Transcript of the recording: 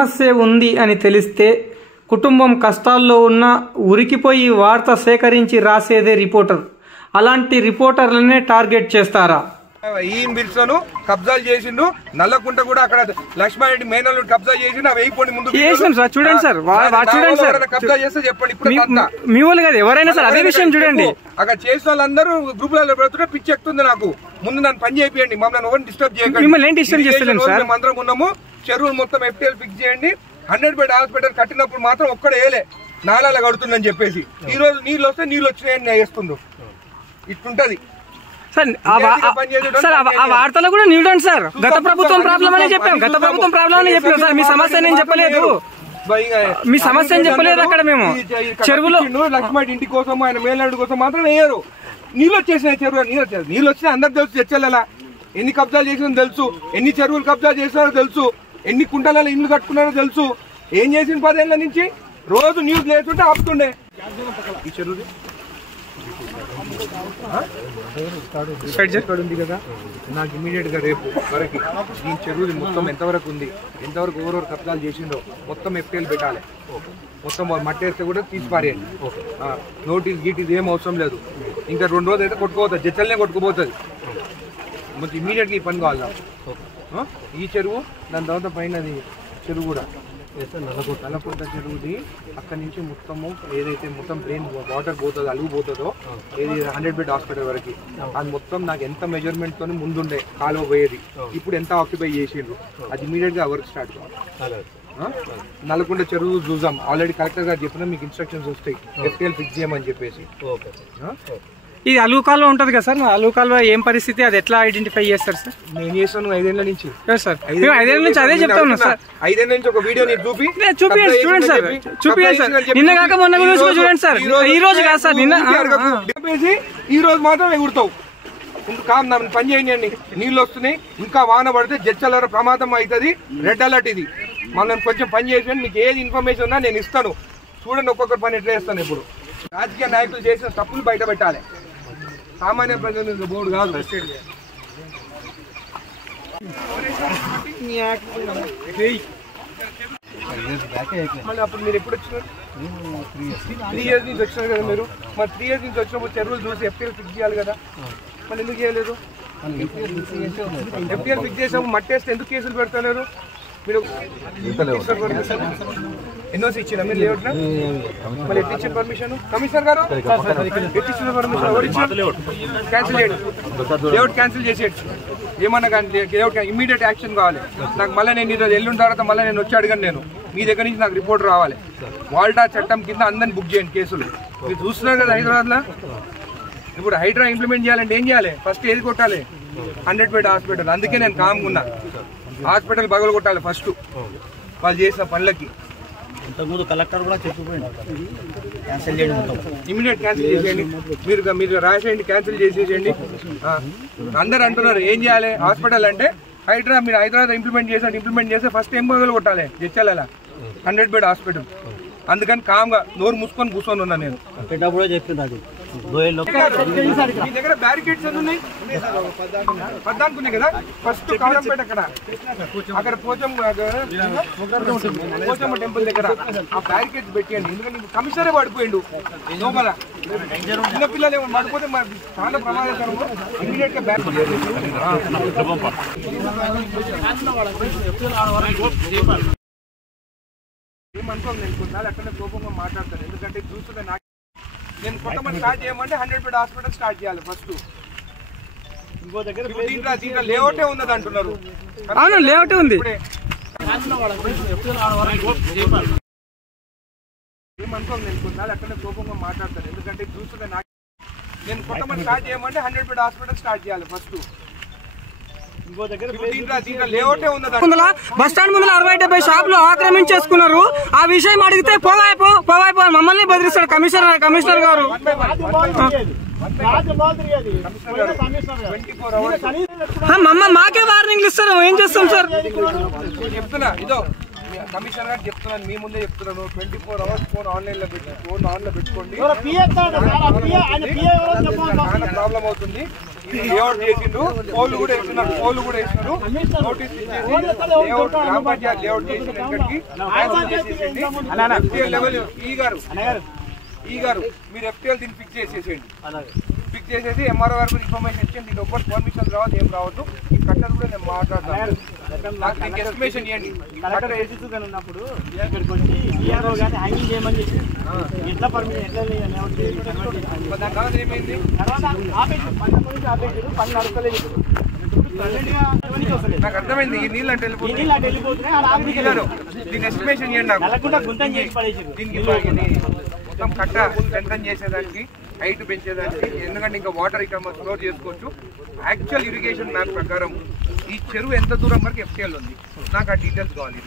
సమస్య ఉంది అని తెలిస్తే కుటుంబం కష్టాల్లో ఉన్న ఉరికిపోయి వార్త సేకరించి రాసేదే రిపోర్టర్. అలాంటి రిపోర్టర్లనే టార్గెట్ చేస్తారా? ఈ బిల్స్ను కబ్జాలు చేసిండు. నల్లకుంట కూడా అక్కడ లక్ష్మారెడ్డి మేనల్ని కబ్జా చేసిండు. అవి అయిపోయి ముందు చూడండి సార్, కబ్జా చేస్తే చెప్పండి. ఇప్పుడు మీ వాళ్ళు కదా ఎవరైనా సార్ అదే విషయం చూడండి. అక్కడ చేసిన వాళ్ళందరూ గ్రూపులలో పెడుతుంటే పిచ్చి ఎక్కుతుంది నాకు. ముందు నన్ను పని చేయండి, మమ్మల్ని ఎవరిని డిస్టర్బ్ చేయకండి. మందరం ఉన్నాము. చెరువులు మొత్తం FTL ఫిక్స్ చేయండి. 100 బెడ్ హాస్పిటల్ కట్టినప్పుడు మాత్రం ఒక్కడ వేయలే, నాలాల కడుతుందని చెప్పేసి. ఈ రోజు నీళ్ళు వస్తే నీళ్ళు వచ్చినాయని వేస్తుండ్రు. ఇట్లుంటది సార్. ఆ వార్తలో కూడా చూడండి సార్, గత ప్రభుత్వం ప్రాబ్లం అనే చెప్పాం. గత ప్రభుత్వం ప్రాబ్లం అని చెప్పాం సార్. మీ సమస్య నేను చెప్పలేదు, మీ సమస్య అని చెప్పలేదు. అక్కడ మేము చెరువులో లక్ష్మణ్ ఇంటి కోసం, ఆయన మేల్నాడు కోసం మాత్రం వేయరు. నీళ్ళు వచ్చేసినాయి చెరువు. నీళ్ళు వచ్చినా అందరు తెలుసు. చర్చలు ఎన్ని కబ్జాలు చేసినా తెలుసు, ఎన్ని చెరువులు కబ్జా చేసినారో తెలుసు, ఎన్ని కుంటలలో ఇల్లు కట్టుకున్నారో తెలుసు. ఏం చేసిన 10 ఏళ్ల నుంచి రోజు న్యూస్ లేకుంటే ఆపుతుండే. ఈ చెరువు ఉంది కదా, నాకు ఇమీడియట్ గా రేపు వరకు ఈ చెరువు మొత్తం ఎంతవరకు ఉంది, ఎంతవరకు ఎవరెవరు కబ్జాలు చేసిండో మొత్తం FTL పెట్టాలి. మొత్తం మట్టి వేస్తే కూడా తీసి పారేయండి. నోటీస్ గీటీస్ ఏం అవసరం లేదు. ఇంకా 2 రోజులు అయితే కొట్టుకోపోతుంది, జచ్చల్నే కొట్టుకుపోతుంది. మొత్తం ఇమీడియట్గా ఈ పని కావాలి. ఈ చెరువు, దాని తర్వాత పైన చెరువు కూడా నల్లకుంట చెరువుది. అక్కడి నుంచి మొత్తము ఏదైతే మొత్తం డ్రైన్ వాటర్ పోతుందో, అలుగు పోతుందో, ఏది 100 బెడ్ హాస్పిటల్ వరకు, అది మొత్తం నాకు ఎంత మెజర్మెంట్ తోని ముందుండే కాలువ పోయేది, ఇప్పుడు ఎంత ఆక్యుపై చేసిండ్రు, అది ఇమీడియట్ గా వర్క్ స్టార్ట్ కావాలి. నల్లకుంట చెరువు చూసాం ఆల్రెడీ. కలెక్టర్ గారు చెప్పినా మీకు ఇన్స్ట్రక్షన్స్ వస్తాయి FTL ఫిక్స్ చేయమని చెప్పేసి. ఇది అలుగు కాలువ ఉంటుంది కదా సార్, అలుగు కాలువ ఏం పరిస్థితి, అది ఎట్లా ఐడెంటిఫై చేస్తారు సార్? నేను చేస్తాను 5 ఏళ్ల నుంచి సార్. 5 ఏళ్ల నుంచి అదే చెప్తా ఉన్నా సార్. 5 ఏళ్ల నుంచి ఒక వీడియో చూపించండి సార్, చూపించండి సార్. నిన్న కాక మొన్న చూడండి సార్, ఈ రోజు కాదు సార్, నిన్న. ఈ రోజు మాత్రం ఎగురుతావు. పని చేయండి. నీళ్ళు వస్తున్నాయి, ఇంకా వాన పడితే జడ్చల ప్రమాదం అవుతుంది. రెడ్ అలర్ట్ ఇది. మనం కొంచెం పని చేసి మీకు ఏది ఇన్ఫర్మేషన్ ఉన్నా నేను ఇస్తాను. చూడండి ఒక్కొక్కరు పని ఎట్లా చేస్తాను. ఇప్పుడు రాజకీయ నాయకులు చేసిన తప్పులు బయట పెట్టాలి, సామాన్య ప్రజలు బోర్డు కాదు. మళ్ళీ అప్పుడు మీరు ఎప్పుడు వచ్చినారు? 3 years నుంచి వచ్చినారు కదా మీరు. మరి 3 years నుంచి వచ్చినప్పుడు చెరువులు చూసి FTL ఫిక్స్ చేయాలి కదా, మళ్ళీ ఎందుకు చేయలేదు? FTL ఫిక్స్ చేసినప్పుడు మట్టి వేస్తే ఎందుకు కేసులు పెడతలేరు మీరు? ఎన్నోసి ఇచ్చిన మీరు లేఅవుట్ మళ్ళీ ఎట్లా ఇచ్చిన పర్మిషన్? కమిషనర్ గారు ఎట్టిచ్చిన పర్మిషన్? ఎవరు ఇచ్చిన? క్యాన్సిల్ చేయండి, లేఅవుట్ క్యాన్సిల్ చేసేయండి. ఏమన్నా కానీ లేఅవుట్ ఇమీడియట్ యాక్షన్ కావాలి నాకు. మళ్ళీ నేను ఈరోజు ఎల్లుండి తర్వాత మళ్ళీ నేను వచ్చి అడగను. నేను మీ దగ్గర నుంచి నాకు రిపోర్ట్ రావాలి. వాల్టా చట్టం కింద అందరిని బుక్ చేయండి కేసులు. మీరు చూస్తున్నారు కదా హైదరాబాద్లో. ఇప్పుడు హైడ్రా ఇంప్లిమెంట్ చేయాలంటే ఏం చేయాలి? ఫస్ట్ ఏది కొట్టాలి? 100 బెడ్ హాస్పిటల్. అందుకే నేను కామ్గా ఉన్నా. హాస్పిటల్ బగలు కొట్టాలి ఫస్ట్ వాళ్ళు చేసిన పనులకి. ఇంతకుముందు కలెక్టర్ కూడా చెప్పిపోయింది క్యాన్సిల్ చేయండి, ఇమీడియట్ క్యాన్సిల్ చేసేయండి. మీరు రాసేయండి, క్యాన్సిల్ చేసేసేయండి. అందరు అంటున్నారు ఏం చేయాలి హాస్పిటల్ అంటే, హైడ్రా మీరు హైదరాబాద్ ఇంప్లిమెంట్ చేస్తే ఫస్ట్ ఏం బగలు కొట్టాలి? Jadcherla 100 bed hospital. అందుకని కామ్గా నోరు మూసుకొని కూర్చొని ఉన్నా నేను. పెట్టేటప్పుడే చెప్పింది అది. మీ దగ్గర బ్యారికేడ్స్ ఎన్ని ఉన్నాయి? 14 ఉన్నాయి కదా. ఫస్ట్ కారంపేట అక్కడ పోచమ్మ టెంపుల్ దగ్గర ఆ బ్యారికేడ్స్ పెట్టండి. ఎందుకంటే కమిషనరే పడిపోయిండు లోపల. చిన్న పిల్లలు ఏమో పడిపోతే చాలా ప్రమాదకరం. ఇమీడియట్ గా ఏమనుకో, నేను కొన్నాళ్ళు అట్లనే కోపంగా మాట్లాడతాను. ఎందుకంటే చూస్తుంటే నాకు నేను కొత్తమంది స్టార్ట్ చేయమంటే 100 బెడ్ హాస్పిటల్ స్టార్ట్ చేయాలి ఫస్ట్. ఇంకో దగ్గర దీంట్లో లేఅవుటే ఉన్నది అంటున్నారు. అవును, లేఅవుటే ఉంది. ఏమనుకో, నేను కొన్నాళ్ళు అట్లనే కోపంగా మాట్లాడతాను. ఎందుకంటే చూస్తుంటే నాకు నేను కొత్తమంది స్టార్ట్ చేయమంటే 100 బెడ్ హాస్పిటల్ స్టార్ట్ చేయాలి ఫస్ట్. బస్ స్టాండ్ ముందు 60-70 షాపులు ఆక్రమించేసుకున్నారు. ఆ విషయం అడిగితే పోవాయిపో మమ్మల్ని బెదిరిస్తాడు కమిషనర్ గారు. మాకే వార్నింగ్లు ఇస్తారు, ఏం చేస్తాం సార్? చెప్తున్నా ఇదో కమిషనర్ గారు చెప్తున్నాను, మీ ముందే చెప్తున్నాను. 24 hours ఫోన్ ఆన్లైన్ లో పెట్టుకోండి. చాలా ప్రాబ్లం అవుతుంది. ఇది లేఅవుట్ చేసిండు, పోలు కూడా వేస్తున్నారు, నోటీస్ ఇచ్చేసి లేఅవుట్ గ్రామ పంచాయతీ లేఅవుట్ చేసిన FTL లెవెల్ ఈ గారు మీరు FTL దీన్ని ఫిక్స్ చేసేసేయండి. ఫిక్స్ చేసేసి MRO వరకు ఇన్ఫర్మేషన్ ఇచ్చి దీని ఒక్కటి పర్మిషన్ రావద్దు, ఏం రావద్దు. ఈ కట్టలు కూడా నేను మాట్లాడతాను, నాకు ఎస్టిమేషన్ ఇవ్వండి. ఉన్నప్పుడు ఇక్కడికి వచ్చి DRO గాని హ్యాంగింగ్ చేయమని చెప్పి ఎట్లా పర్మిషన్ ఎట్లా దాని తర్వాత ఏమైంది? నాకు అర్థమైంది, ఈ నీళ్ళు అంటే వెళ్ళిపోతున్నాయి. దీని ఎస్టిమేషన్ ఇవ్వండి నాకు. దీనికి మొత్తం కట్ట స్ట్రెంథన్ చేసేదానికి, హైట్ పెంచేదానికి, ఎందుకంటే ఇంకా వాటర్ ఇక్కడ స్టోర్ చేసుకోవచ్చు. యాక్చువల్ ఇరిగేషన్ మ్యాప్ ప్రకారం ఈ చెరువు ఎంత దూరం వరకు FTL ఉంది, నాకు ఆ డీటెయిల్స్ కావాలి.